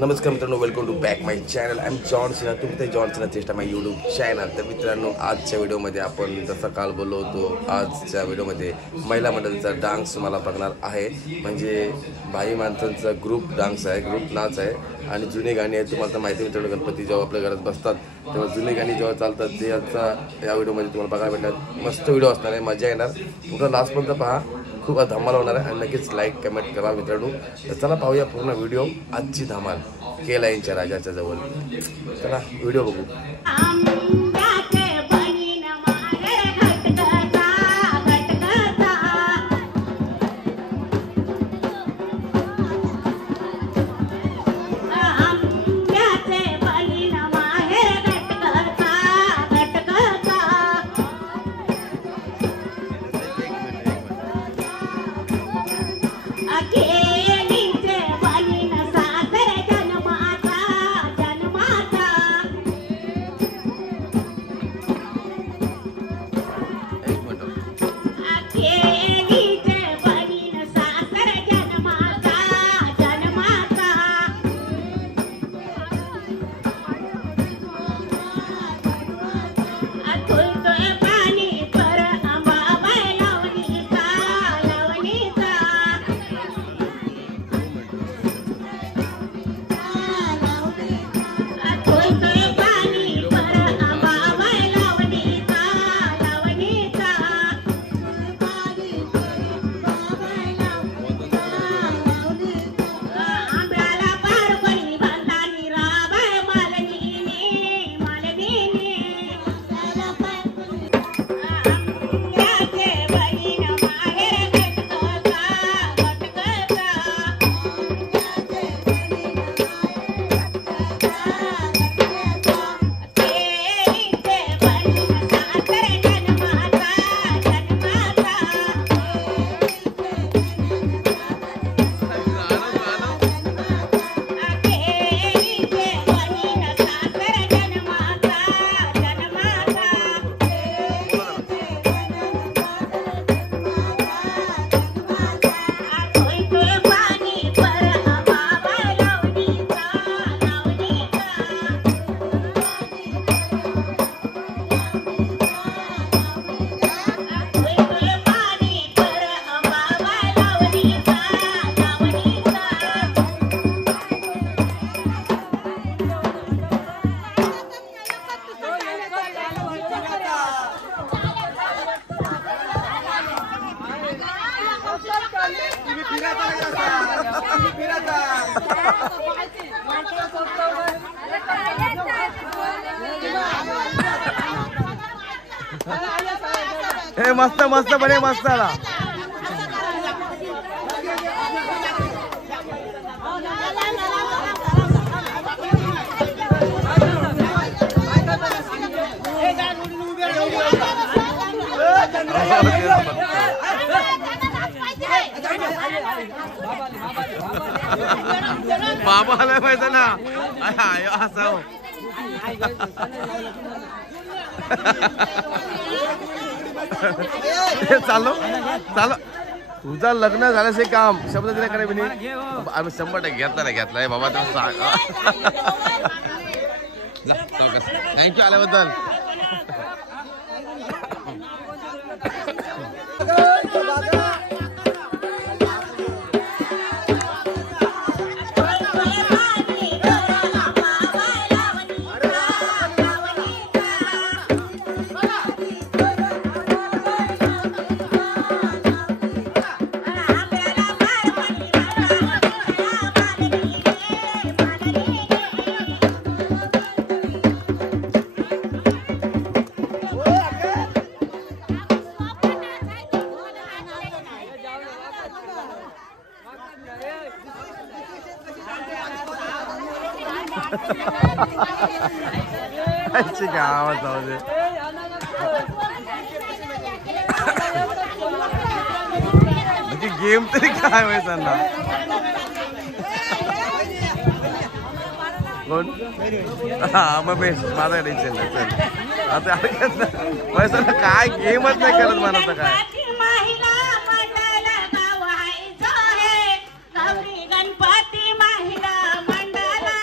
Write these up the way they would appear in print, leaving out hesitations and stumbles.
नमस्कार मित्रांनो, welcome to back my channel. I am John Sinha. तुम्ही ते जॉन सिन्हा चेष्टा माय यूट्यूब चॅनल. तर मित्रांनो, आजच्या व्हिडिओमध्ये आपण जसं काल बोललो होतो, आजच्या व्हिडिओमध्ये महिला मंडळीचा डान्स तुम्हाला बघणार आहे. म्हणजे बाई माणसांचा ग्रुप डान्स आहे, ग्रुप नाच आहे आणि जुनी गाणी आहेत. तुम्हाला तर माहिती मित्रांनो, गणपती जेव्हा आपल्या घरात बसतात तेव्हा जुनी गाणी जेव्हा चालतात ते आजचा या व्हिडिओमध्ये तुम्हाला बघायला भेटतात. मस्त व्हिडिओ असणार आहे, मजा येणार. तुमचा लास्टपर्यंत पहा, खूप धमाल होणार आहे आणि नक्कीच लाईक कमेंट करा मित्रांनो. तर चला पाहूया पूर्ण व्हिडिओ. आजची धमाल केला यांच्या राजाच्या जवळ. चला व्हिडिओ बघू. हे मस्त मस्त बने मस्त आला. बाबा आलाय पाहिजे ना असं. चालो चालो, तुझं लग्न झाल्याचे काम शब्द दिला करे मी. आम्ही 100% घेतलाय बाबा. थँक्यू आल्याबद्दल. आवाज जाऊ दे. म्हणजे गेम तरी काय व्हायचा ना. कोण हा मग बेस्ट, माझा टेन्शन नाही. चल आता काय गेमच नाही करत मला काय. गौरी गणपती महिला मंडळ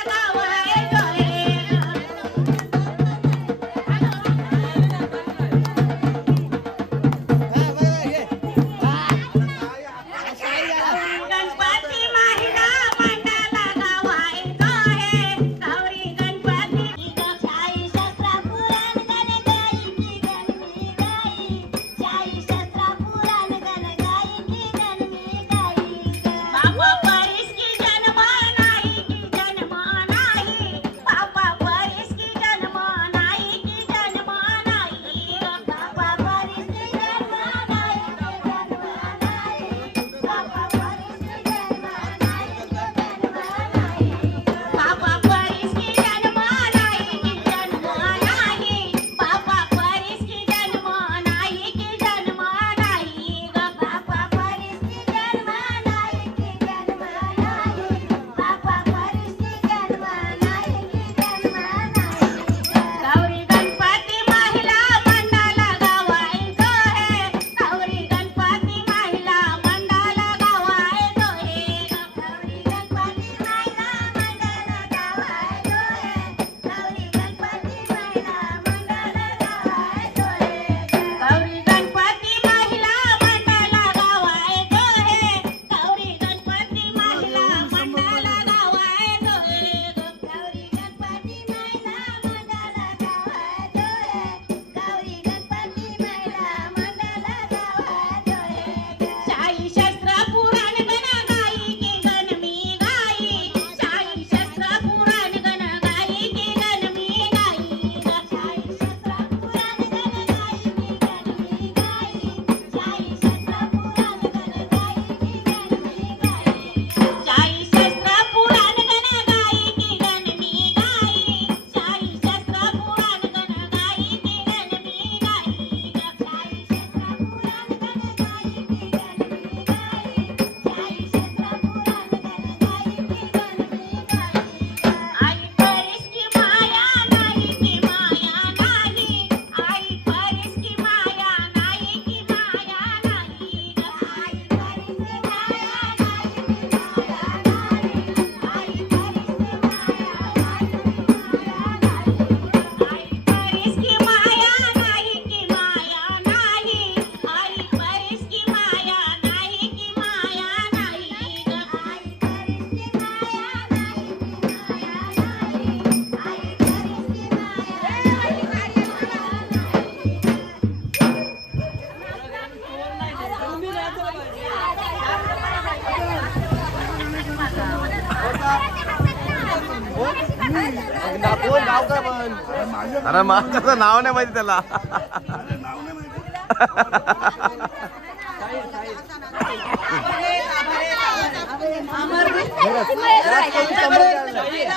अरे मालकाचं नाव नाही माहिती त्याला.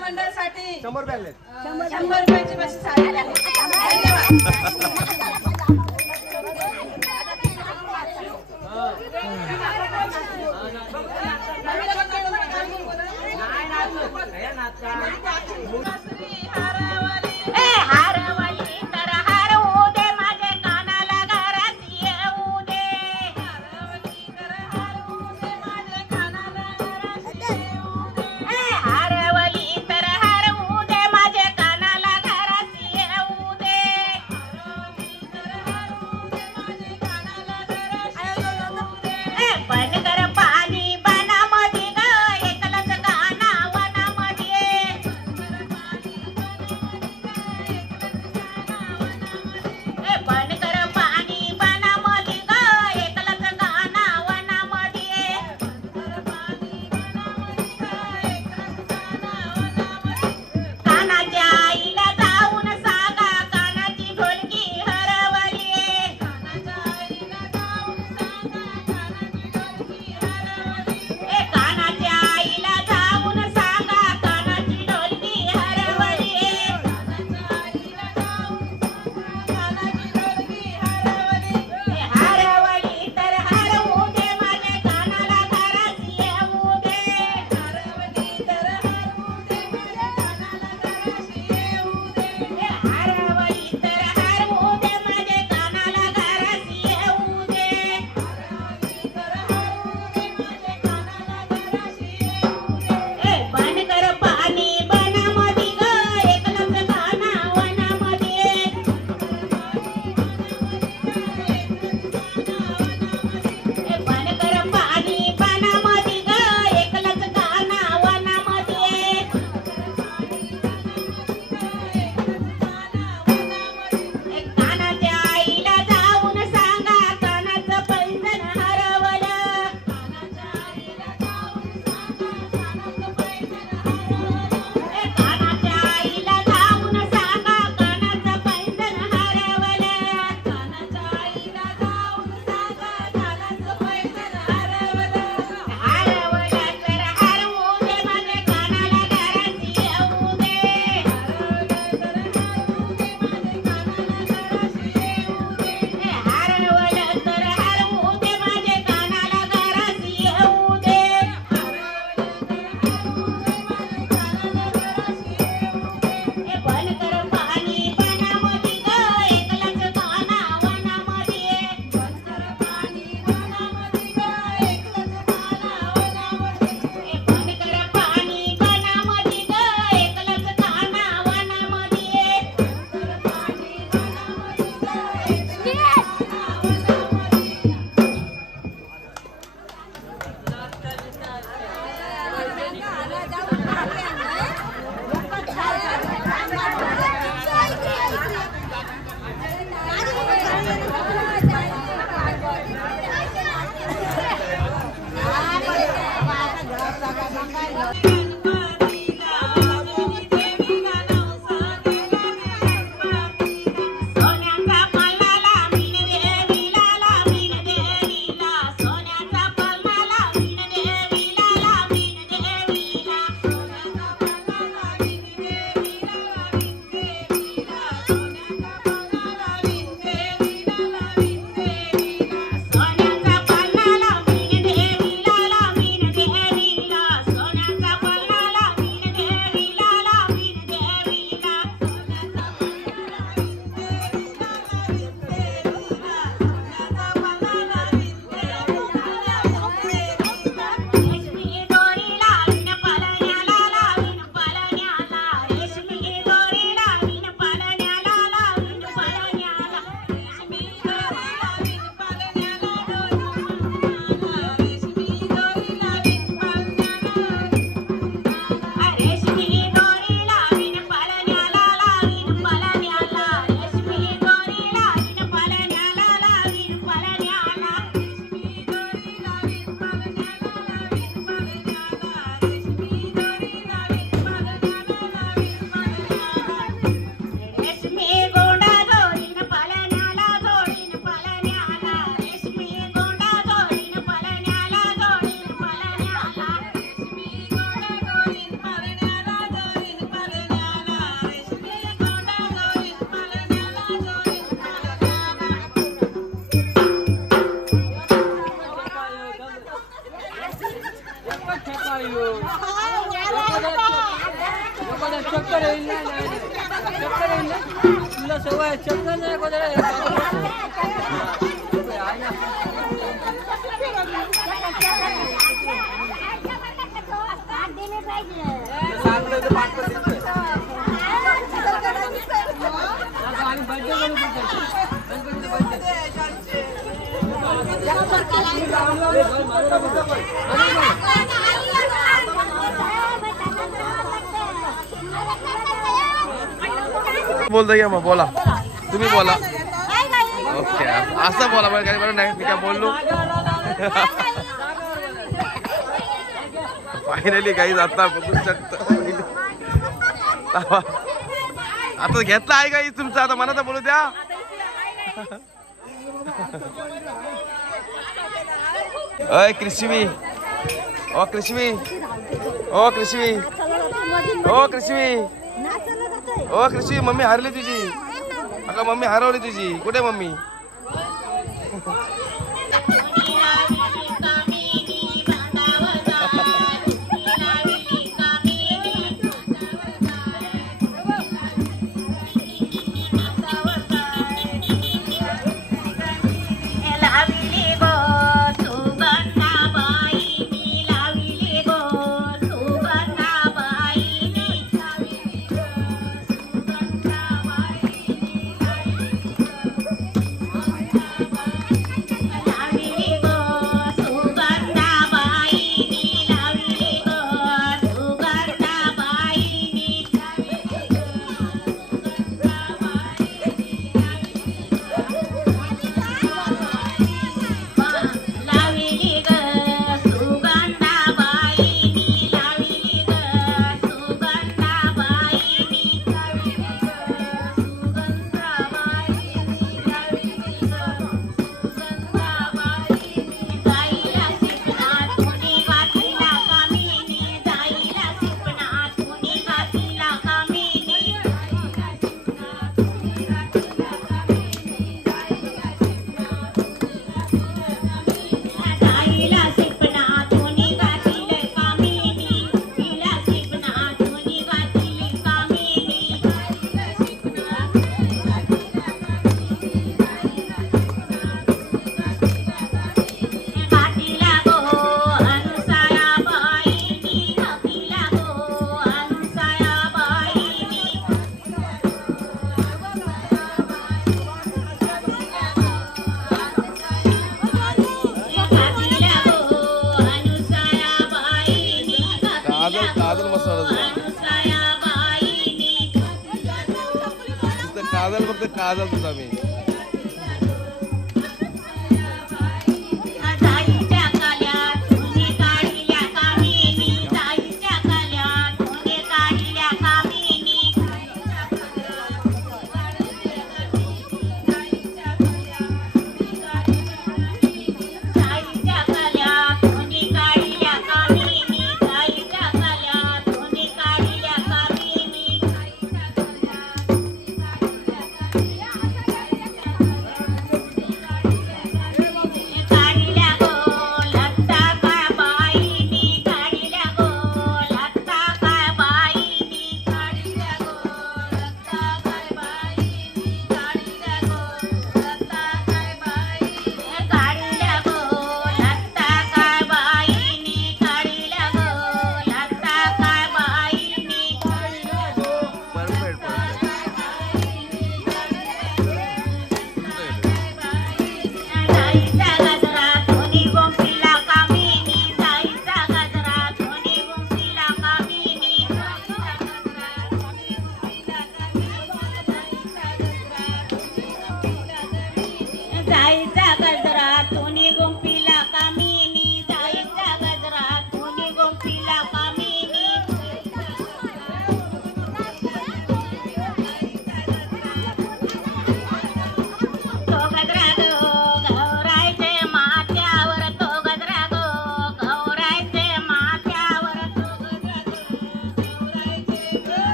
मंडळासाठी 100 रुपयाची बशी साडी. चक्कर येईल ना तुला सवय चक्कर नाही बोलतो या मग बोला तुम्ही बोला ओके असं बोला बरं नाही मी काय बोललो फायनली काही आता बघू शकता आता घेतला आहे काही तुमचा आता मला तर बोलू द्या अय कृष्वी ओ कृष्वी ओ कृष्वी ओ कृष्वी ओ कृष्वी मम्मी हरली तुझी अगं मम्मी हरवली तुझी कुठे मम्मी काजल फक्त काजल तुझा मी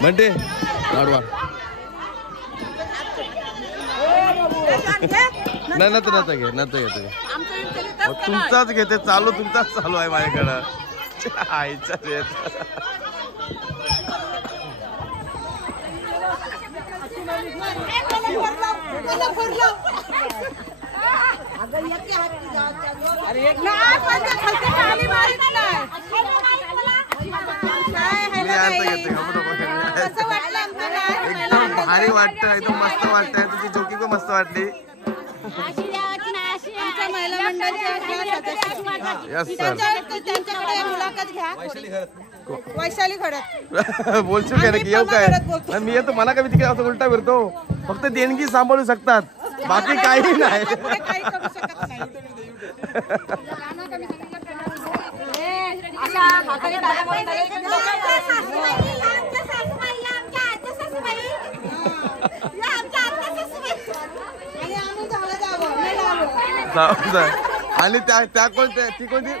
म्हणते लाडवा नाही ना तर घे घेते तुमचाच घेते तुमचाच चालू आहे माझ्याकडं आईचा एकदम भारी वाटतं एकदम मस्त वाटतंय तुझी जोकी पण मस्त वाटली मुलाखत घ्या वैशाली खडक बोलशील काय नक्की येऊ काय मी येतो मला कमी तिकडे असं उलटा फिरतो फक्त देणगी सांभाळू शकतात बाकी काही नाही आणि त्या कोणत्या ती कोणती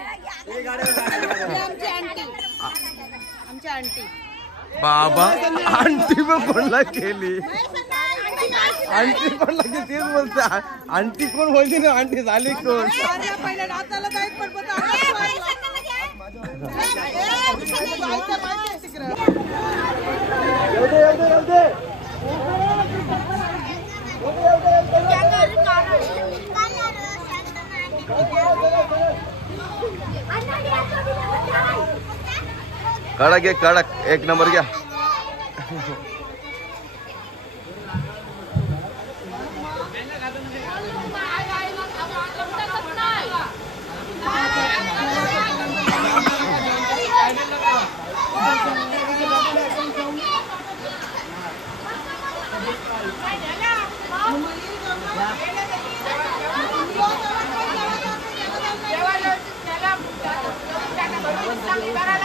आमची आंटी बाबा आंटी पण कोणला केली आंटी पण लागली तेच बोलते आंटी कोण बोलते ना आंटी झाली कोण कडक घे कडक एक नंबर घ्या Para